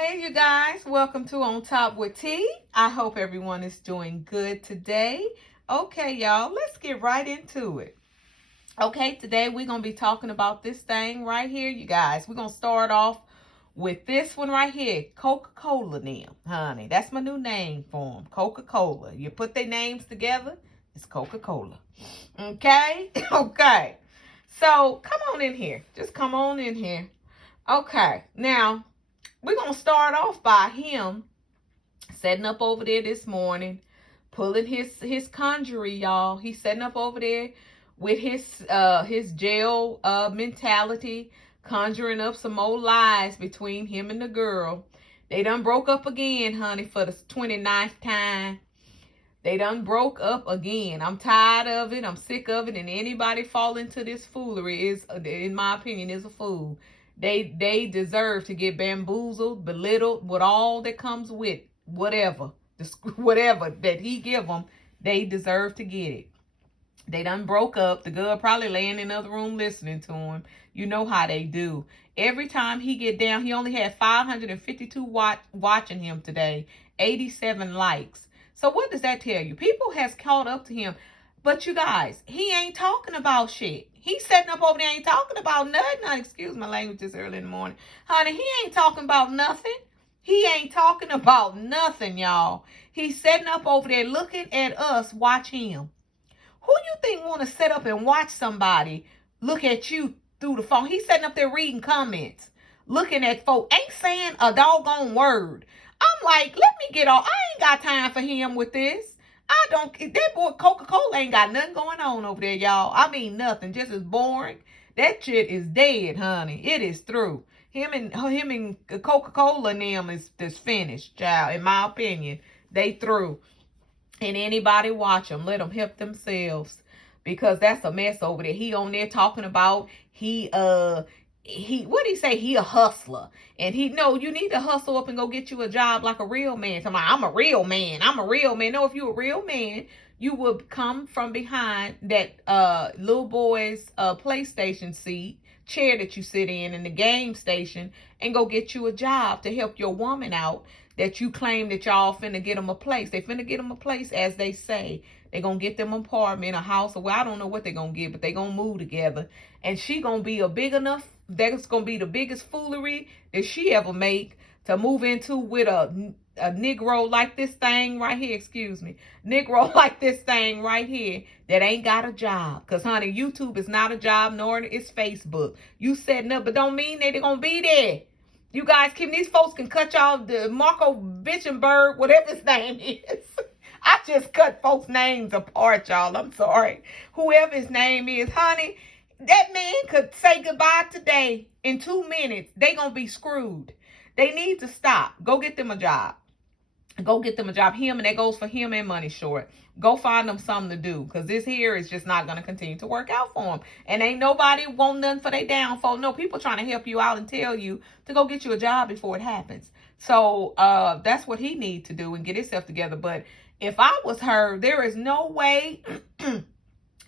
Hey, you guys. Welcome to On Top with T. I hope everyone is doing good today. Okay, y'all, let's get right into it. Okay, today we're going to be talking about this thing right here, you guys. We're going to start off with this one right here, Coca-Cola now, honey. That's my new name for them, Coca-Cola. You put their names together, it's Coca-Cola. Okay? Okay. So, come on in here. Just come on in here. Okay, now we're going to start off by him setting up over there this morning, pulling his conjury, y'all. He's setting up over there with his jail mentality, conjuring up some more lies between him and the girl. They done broke up again, honey, for the 29th time. They done broke up again. I'm tired of it. I'm sick of it. And anybody fall into this foolery is, in my opinion, is a fool. They deserve to get bamboozled, belittled, with all that comes with whatever that he give them. They deserve to get it. They done broke up. The girl probably laying in the other room listening to him. You know how they do. Every time he get down, he only had 552 watching him today. 87 likes. So what does that tell you? People has caught up to him. But you guys, he ain't talking about shit. He's setting up over there, ain't talking about nothing. Excuse my language this early in the morning. Honey, he ain't talking about nothing. He ain't talking about nothing, y'all. He's setting up over there looking at us watch him. Who you think want to set up and watch somebody look at you through the phone? He's sitting up there reading comments, looking at folks, ain't saying a doggone word. I'm like, let me get off. I ain't got time for him with this. That boy Coca-Cola ain't got nothing going on over there, y'all. I mean, nothing. Just as boring. That shit is dead, honey. It is through. Him and Coca-Cola and them is finished, child. In my opinion, they through. And anybody watch them, let them help themselves, because that's a mess over there. He on there talking about what did he say? He a hustler. And you need to hustle up and go get you a job like a real man. I'm a real man. I'm a real man. No, if you a real man, you would come from behind that little boy's PlayStation chair that you sit in the game station, and go get you a job to help your woman out that you claim that y'all finna get them a place. They finna get them a place, as they say. They gonna get them an apartment, a house, or I don't know what they gonna get, but they gonna move together. And she gonna be a big enough, that's gonna be the biggest foolery that she ever make to move into with a Negro like this thing right here, Negro like this thing right here that ain't got a job. Because, honey, YouTube is not a job, nor is Facebook. You setting up, but don't mean that they're going to be there. You guys, these folks can cut y'all, the Marco Bitchenberg, whatever his name is. I just cut folks' names apart, y'all. I'm sorry. Whoever his name is, honey, that man could say goodbye today in 2 minutes. They going to be screwed. They need to stop. Go get them a job. Go get them a job. And that goes for him and Money Short. Go find them something to do, because this here is just not going to continue to work out for them. And ain't nobody want nothing for their downfall. No, people trying to help you out and tell you to go get you a job before it happens. So that's what he needs to do and get himself together. But if I was her, there is no way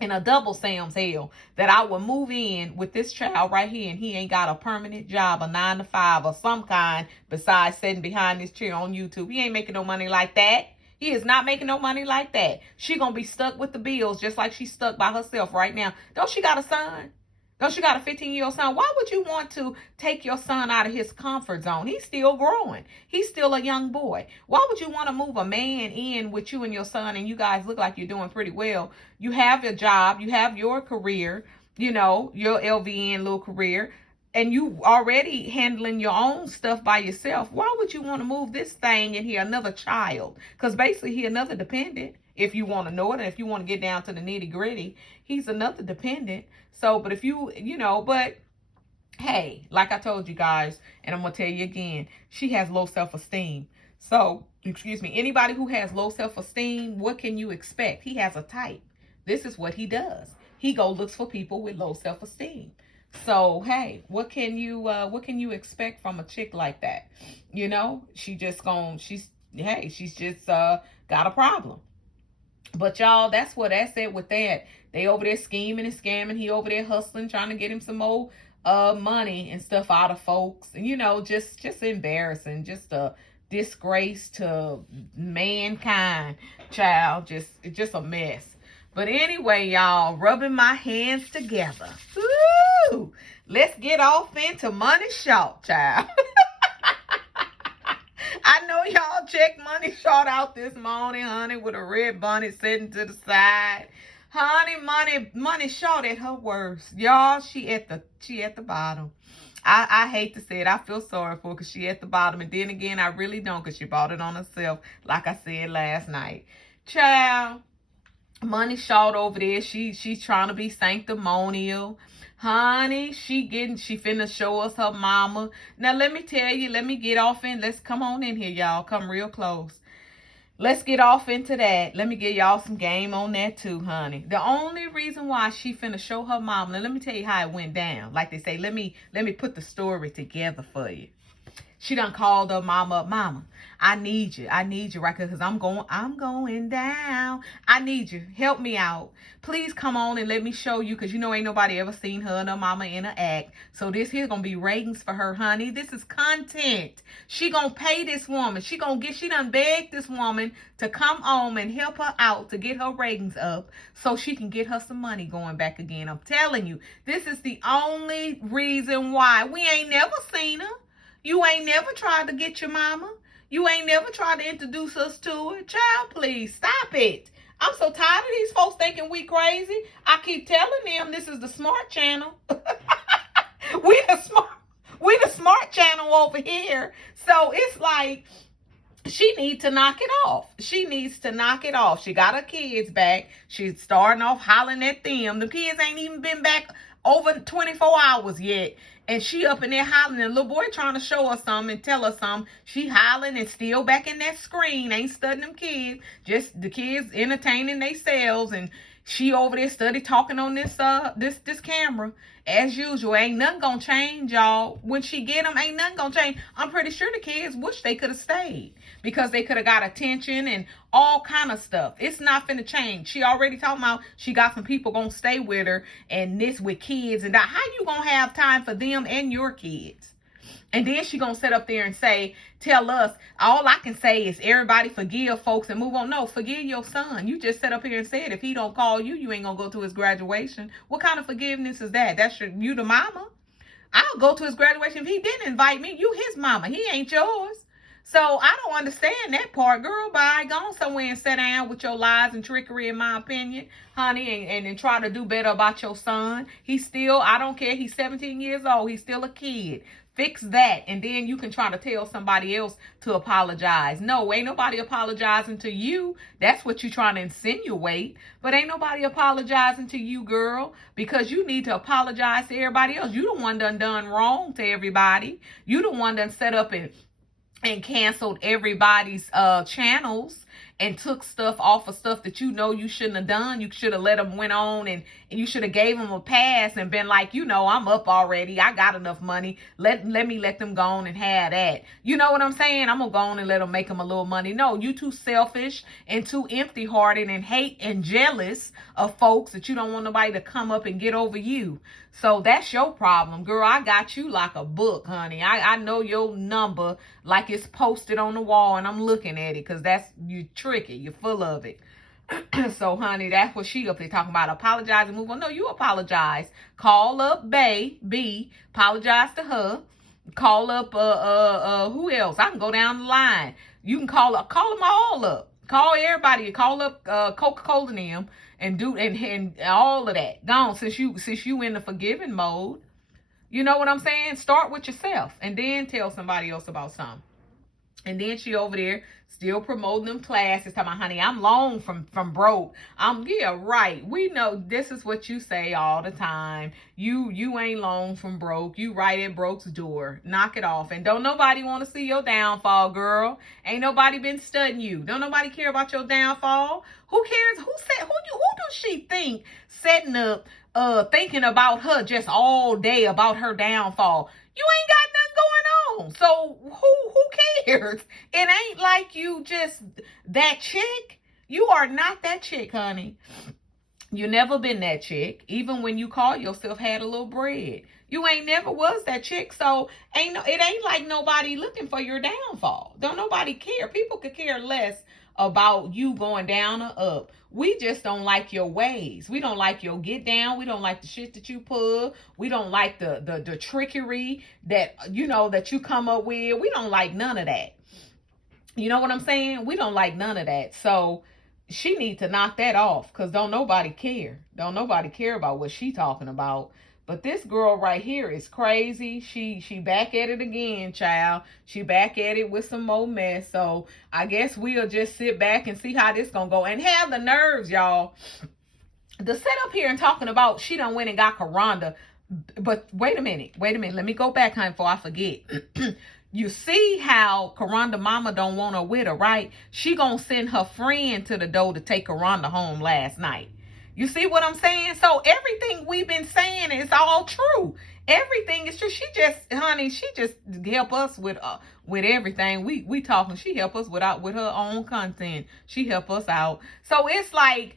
in a double Sam's hell that I would move in with this child right here and he ain't got a permanent job, a 9 to 5 or some kind, besides sitting behind this chair on YouTube. He ain't making no money like that. He is not making no money like that. She gonna be stuck with the bills just like she's stuck by herself right now. Don't she got a son? Don't you got a 15-year-old son? Why would you want to take your son out of his comfort zone? He's still growing. He's still a young boy. Why would you want to move a man in with you and your son, and you guys look like you're doing pretty well? You have your job. You have your career, your LVN little career, and you already handling your own stuff by yourself. Why would you want to move this thing in here, another child? Because basically he another dependent, if you want to know it, and if you want to get down to the nitty gritty, he's another dependent. So, but if but hey, like I told you guys, and I'm going to tell you again, she has low self-esteem. So, anybody who has low self-esteem, what can you expect? He has a type. This is what he does. He looks for people with low self-esteem. So, hey, what can you expect from a chick like that? She's just got a problem. But y'all, that's it with that. They over there scheming and scamming. He over there hustling, trying to get him some more money and stuff out of folks. And, just embarrassing, just a disgrace to mankind, child. Just a mess. But anyway, y'all, rubbing my hands together. Woo! Let's get off into Money Short, child. I know y'all checked Money Short out this morning, honey, with a red bunny sitting to the side. Honey, money Short at her worst. Y'all, she at the bottom. I hate to say it. I feel sorry for her because she at the bottom. And then again, I really don't, because she bought it on herself, like I said last night. Child, Money Short over there, she's trying to be sanctimonial. Honey, she finna show us her mama. Now, let me tell you, let me get off in. Let's come on in here, y'all. Come real close. Let's get off into that. Let me give y'all some game on that too, honey. The only reason why she finna show her mama, now let me tell you how it went down. Like they say, let me put the story together for you. She done called her mama up. Mama, I need you right, because I'm going down. I need you. Help me out. Please come on and let me show you, because ain't nobody ever seen her and her mama in an act. So this here's going to be ratings for her, honey. This is content. She going to pay this woman. She done begged this woman to come on and help her out to get her ratings up so she can get her some money going back again. I'm telling you, this is the only reason why. We ain't never seen her. You ain't never tried to get your mama. You ain't never tried to introduce us to her. Child, please, stop it. I'm so tired of these folks thinking we crazy. I keep telling them this is the smart channel. we the smart channel over here. So it's like, she needs to knock it off. She needs to knock it off. She got her kids back. She's starting off hollering at them. The kids ain't even been back over 24 hours yet. And she up in there hollering, and little boy trying to show her something and tell her something. She hollering and still back in that screen. Ain't studying them kids. Just the kids entertaining themselves. And she over there study talking on this camera. As usual, ain't nothing gonna change, y'all. When she get them, ain't nothing gonna change. I'm pretty sure the kids wish they could have stayed, because they could have got attention and all kind of stuff. It's not finna change. She already talking about she got some people gonna stay with her, and this with kids and that. How you gonna have time for them and your kids? And then she gonna sit up there and tell us, all I can say is everybody forgive folks and move on. No, forgive your son. You just sat up here and said if he don't call you, you ain't gonna go to his graduation. What kind of forgiveness is that? That's you the mama. I'll go to his graduation if he didn't invite me. You his mama. He ain't yours. So I don't understand that part. Girl, bye. Go on somewhere and sit down with your lies and trickery, in my opinion, honey, and try to do better about your son. He's still, I don't care. He's 17 years old. He's still a kid. Fix that, and then you can try to tell somebody else to apologize. No, ain't nobody apologizing to you. That's what you're trying to insinuate. But ain't nobody apologizing to you, girl, because you need to apologize to everybody else. You the one done wrong to everybody. You the one done set up and canceled everybody's channels and took stuff off of stuff that you shouldn't have done. You should have let them went on, and you should have gave them a pass and been like, I'm up already. I got enough money. Let them go on and have that. You know what I'm saying? I'm going to go on and let them make them a little money. No, you too selfish and too empty-hearted and hate and jealous of folks that you don't want nobody to come up and get over you. So that's your problem, girl. I got you like a book, honey. I know your number like it's posted on the wall, and I'm looking at it, because that's you tricky. You're full of it. So, honey, that's what she up there talking about. Apologize and move on. No, you apologize. Call up B. Apologize to her. Call up who else? I can go down the line. You can call them all up. Call everybody. Call up Coca-Cola and them. And do and all of that. Gone, since you in the forgiving mode. You know what I'm saying? Start with yourself and then tell somebody else about something. And then she over there still promoting them classes, talking about, honey, I'm long from broke. Yeah, right. We know this is what you say all the time. You ain't long from broke. You right at broke's door. Knock it off. And don't nobody want to see your downfall, girl. Ain't nobody been studying you. Don't nobody care about your downfall. Who cares? Who does she think setting up thinking about her just all day about her downfall? You ain't got nothing going on. So who cares? It ain't like you just that chick. You are not that chick, honey. You never been that chick. Even when you call yourself had a little bread. You ain't never was that chick. So it ain't like nobody looking for your downfall. Don't nobody care. People could care less about you going down or up. We just don't like your ways. We don't like your get down. We don't like the shit that you pull. We don't like the trickery that that you come up with. We don't like none of that. You know what I'm saying? We don't like none of that. So she needs to knock that off, because don't nobody care. Don't nobody care about what she talking about. But this girl right here is crazy. She back at it again, child. She back at it with some more mess. So I guess we'll just sit back and see how this gonna go. And have the nerves, y'all, to sit up here and talking about she done went and got Coranda. But wait a minute. Let me go back, honey, before I forget. You see how Coranda mama don't want her with her, right? She gonna send her friend to the door to take Coranda home last night. You see what I'm saying? So everything we've been saying is all true. Everything is true. She just help us with everything we talking. She help us with her own content. She help us out. So it's like,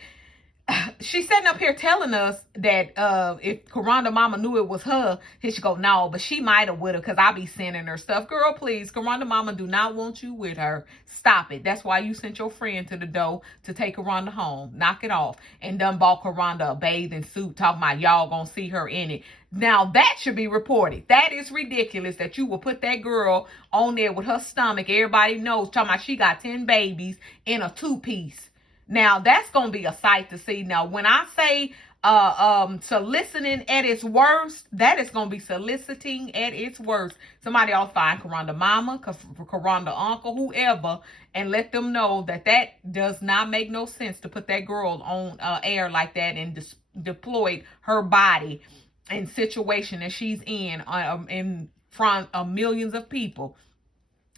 she's sitting up here telling us that if Coranda mama knew it was her, he should go, no, but she might have with her, because I be sending her stuff. Girl, please, Coranda mama do not want you with her. Stop it. That's why you sent your friend to the door to take Coranda home. Knock it off. And done bought Coranda a bathing suit, talking about y'all gonna see her in it. Now that should be reported. That is ridiculous that you will put that girl on there with her stomach. Everybody knows, talking about she got 10 babies in a 2-piece. Now, that's going to be a sight to see. Now, when I say soliciting at its worst, that is going to be soliciting at its worst. Somebody else find Coranda mama, Coranda uncle, whoever, and let them know that does not make no sense to put that girl on air like that and deploy her body in situation that she's in front of millions of people.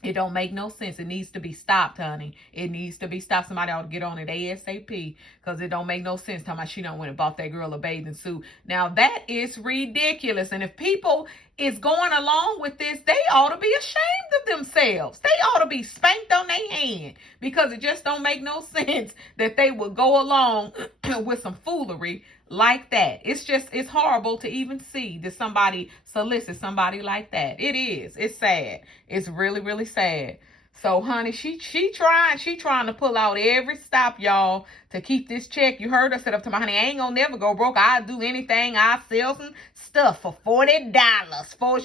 It don't make no sense. It needs to be stopped, honey. It needs to be stopped. Somebody ought to get on it ASAP, because it don't make no sense. Talking about she done went and bought that girl a bathing suit. Now, that is ridiculous. And if people is going along with this, they ought to be ashamed of themselves. They ought to be spanked on their hand, because it just don't make no sense that they would go along with some foolery like that. It's horrible to even see that somebody solicits somebody like that. It is. It's sad. It's really, really sad. So, honey, she trying to pull out every stop, y'all, to keep this check. You heard her set up to my honey. I ain't gonna never go broke. I'll do anything. I'll sell some stuff for $40. For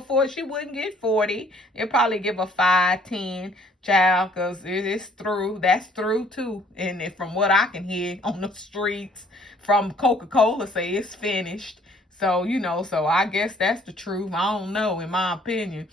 40, she wouldn't get 40. They'll probably give her 5, 10, child, because it's through. That's through too. And from what I can hear on the streets, from Coca-Cola say it's finished. So, so I guess that's the truth. I don't know, in my opinion.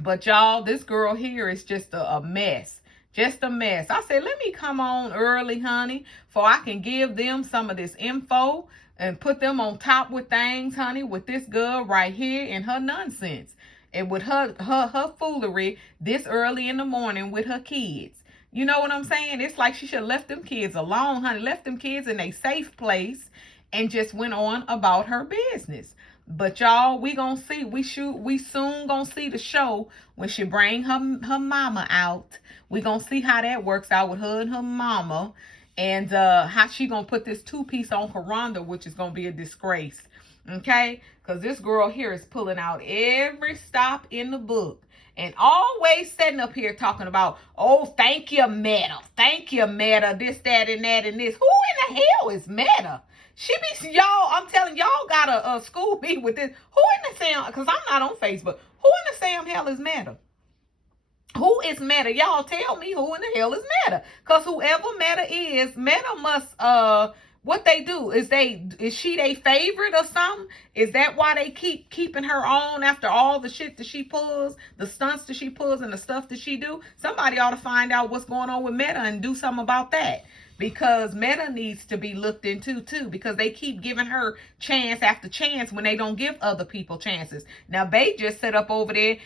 But y'all, this girl here is just a mess. Just a mess. I said, let me come on early, honey, so I can give them some of this info and put them on top with things, honey, with this girl right here and her nonsense. And with her foolery this early in the morning with her kids. You know what I'm saying? It's like she should have left them kids alone, honey. Left them kids in a safe place and just went on about her business. But y'all, we gonna see. We soon gonna see the show when she bring her mama out. We gonna see how that works out with her and her mama, and how she gonna put this 2-piece on Coranda, which is gonna be a disgrace. Okay, because this girl here is pulling out every stop in the book. And always sitting up here talking about, oh, thank you, Meta. Thank you, Meta. This, that, and that, and this. Who in the hell is Meta? She be, y'all, I'm telling y'all, gotta school me with this. Who in the Sam, because I'm not on Facebook. Who in the Sam hell is Meta? Who is Meta? Y'all tell me who in the hell is Meta. Because whoever Meta is, Meta must, what they do is she their favorite or something? Is that why they keeping her on after all the shit that she pulls, the stunts that she pulls, and the stuff that she do? Somebody ought to find out what's going on with Meta and do something about that, because Meta needs to be looked into too, because they keep giving her chance after chance when they don't give other people chances. Now, they just set up over there,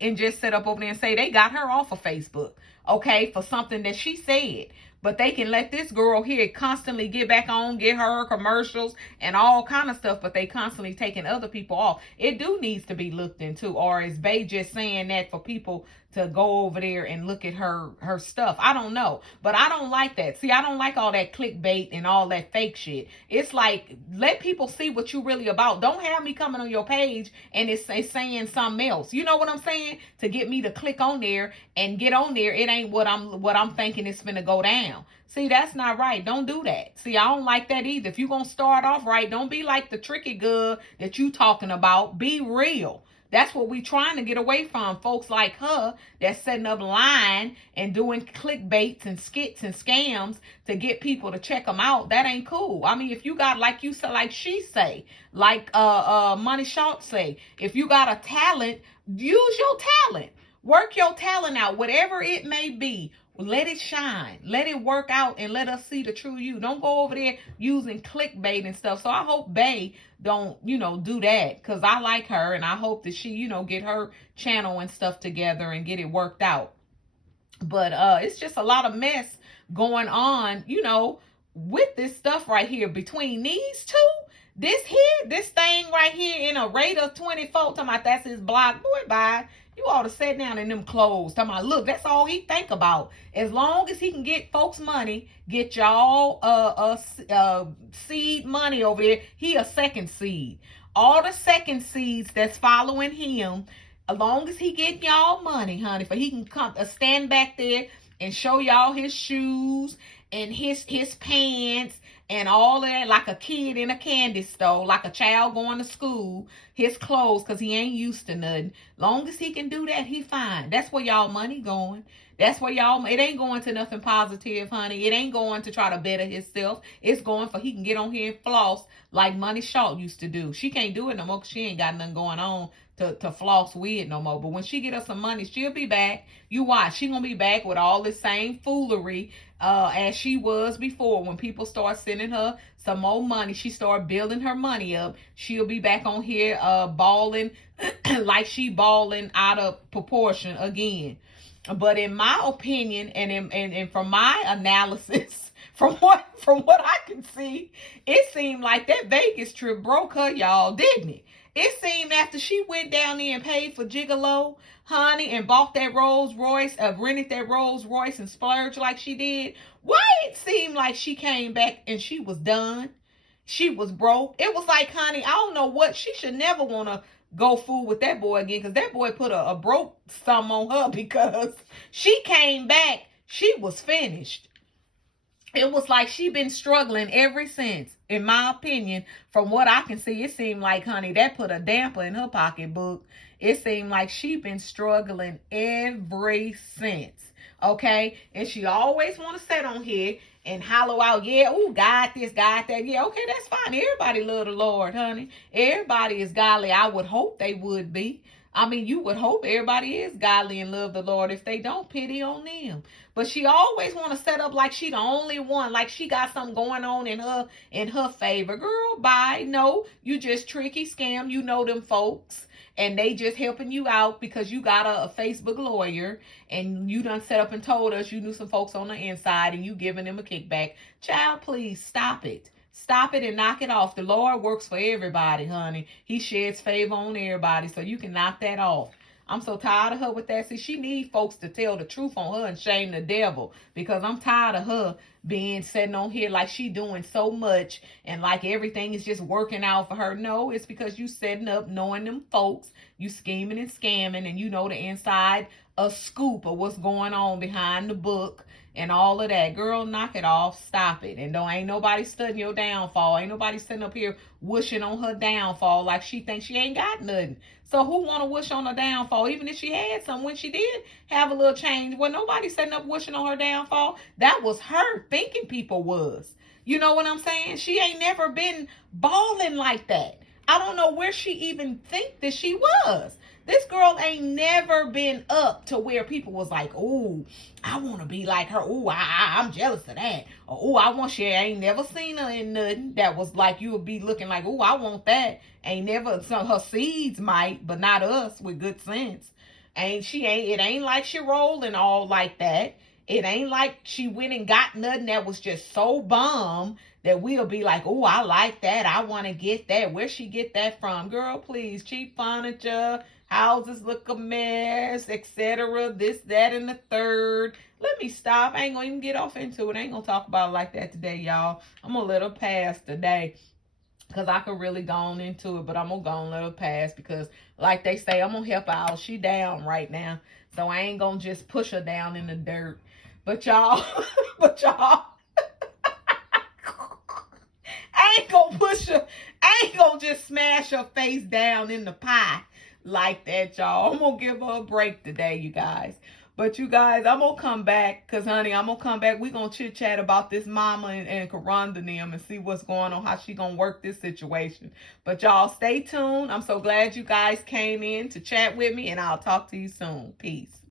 and just set up over there and say they got her off of Facebook. okay, for something that she said. But they can let this girl here constantly get back on, get her commercials and all kind of stuff, but they constantly taking other people off. It do needs to be looked into, or is Bay just saying that for people to go over there and look at her stuff? I don't know, but I don't like that. See, I don't like all that clickbait and all that fake shit. It's like, let people see what you really about. Don't have me coming on your page and it's saying something else. You know what I'm saying? To get me to click on there and get on there, it ain't what I'm thinking it's finna go down. See, that's not right. Don't do that. See, I don't like that either. If you gonna start off right, don't be like the tricky girl that you talking about. Be real. That's what we trying to get away from. Folks like her that's setting up line and doing clickbaits and skits and scams to get people to check them out. That ain't cool. I mean, if you got, like you said, like she say, like Money Short say, if you got a talent, use your talent. Work your talent out, whatever it may be. Let it shine. Let it work out and let us see the true you. Don't go over there using clickbait and stuff. So I hope Bay don't, do that, because I like her and I hope that she, get her channel and stuff together and get it worked out. But it's just a lot of mess going on, with this stuff right here between these two. This thing right here in a rate of 24, talking about that's his block. Boy, bye. You ought to sit down in them clothes. Talking about, look, that's all he think about. As long as he can get folks money, get y'all seed money over there, he a second seed. All the second seeds that's following him, as long as he get y'all money, honey, for he can come stand back there and show y'all his shoes and his pants and all that, like a kid in a candy store, like a child going to school, his clothes, because he ain't used to nothing. Long as he can do that, he fine. That's where y'all money going. That's where y'all, it ain't going to nothing positive, honey. It ain't going to try to better himself. It's going for he can get on here and floss like Money Short used to do. She can't do it no more because she ain't got nothing going on to floss with no more. But when she get us some money, she'll be back. You watch. She gonna be back with all the same foolery as she was before. When people start sending her some more money, she start building her money up. She'll be back on here balling like she balling out of proportion again. But in my opinion, and from my analysis, from what I can see, it seemed like that Vegas trip broke her, y'all, didn't it? It seemed after she went down there and paid for Gigolo, honey, and bought that Rolls Royce, rented that Rolls Royce and splurged like she did. Why it seemed like she came back and she was done? She was broke. It was like, honey, I don't know what. She should never want to go fool with that boy again, because that boy put a broke sum on her, because she came back. She was finished. It was like she been struggling ever since. In my opinion, from what I can see, it seemed like, honey, that put a damper in her pocketbook. It seemed like she been struggling ever since. Okay? And she always want to sit on here and hollow out, yeah, ooh, God this, God that. Yeah, okay, that's fine. Everybody love the Lord, honey. Everybody is godly. I would hope they would be. I mean, you would hope everybody is godly and love the Lord. If they don't, pity on them. But she always want to set up like she the only one, like she got something going on in her favor. Girl, bye. No, you just tricky scam. You know them folks. And they just helping you out because you got a Facebook lawyer and you done set up and told us you knew some folks on the inside and you giving them a kickback. Child, please stop it. Stop it and knock it off. The Lord works for everybody, honey. He sheds favor on everybody, so you can knock that off. I'm so tired of her with that. See, she need folks to tell the truth on her and shame the devil, because I'm tired of her being sitting on here like she doing so much and like everything is just working out for her. No, it's because you setting up, knowing them folks, you scheming and scamming, and you know the inside a scoop of what's going on behind the book and all of that. Girl, knock it off. Stop it. And ain't nobody studying your downfall. Ain't nobody sitting up here wishing on her downfall like she thinks she ain't got nothing. So who want to wish on her downfall? Even if she had some, when she did have a little change, well, nobody sitting up wishing on her downfall. That was her thinking people was. You know what I'm saying? She ain't never been balling like that. I don't know where she even think that she was. This girl ain't never been up to where people was like, oh, I want to be like her. Oh, I'm jealous of that. Or, oh, I want she. I ain't never seen her in nothing that was like you would be looking like, oh, I want that. Ain't never, some her seeds might, but not us with good sense. It ain't like she rolling all like that. It ain't like she went and got nothing that was just so bomb that we'll be like, oh, I like that. I want to get that. Where she get that from? Girl, please. Cheap furniture, houses look a mess, etc. This, that, and the third. Let me stop. I ain't gonna even get off into it. I ain't gonna talk about it like that today, y'all. I'm gonna let her pass today. Because I could really go on into it, but I'm going to go and let her pass because, like they say, I'm going to help her out. She down right now. So I ain't going to just push her down in the dirt. But y'all, I ain't going to push her. I ain't going to just smash her face down in the pie like that, y'all. I'm going to give her a break today, you guys. But you guys, I'm going to come back because, honey, I'm going to come back. We're going to chit-chat about this mama and Karonda and them and see what's going on, how she going to work this situation. But y'all, stay tuned. I'm so glad you guys came in to chat with me, and I'll talk to you soon. Peace.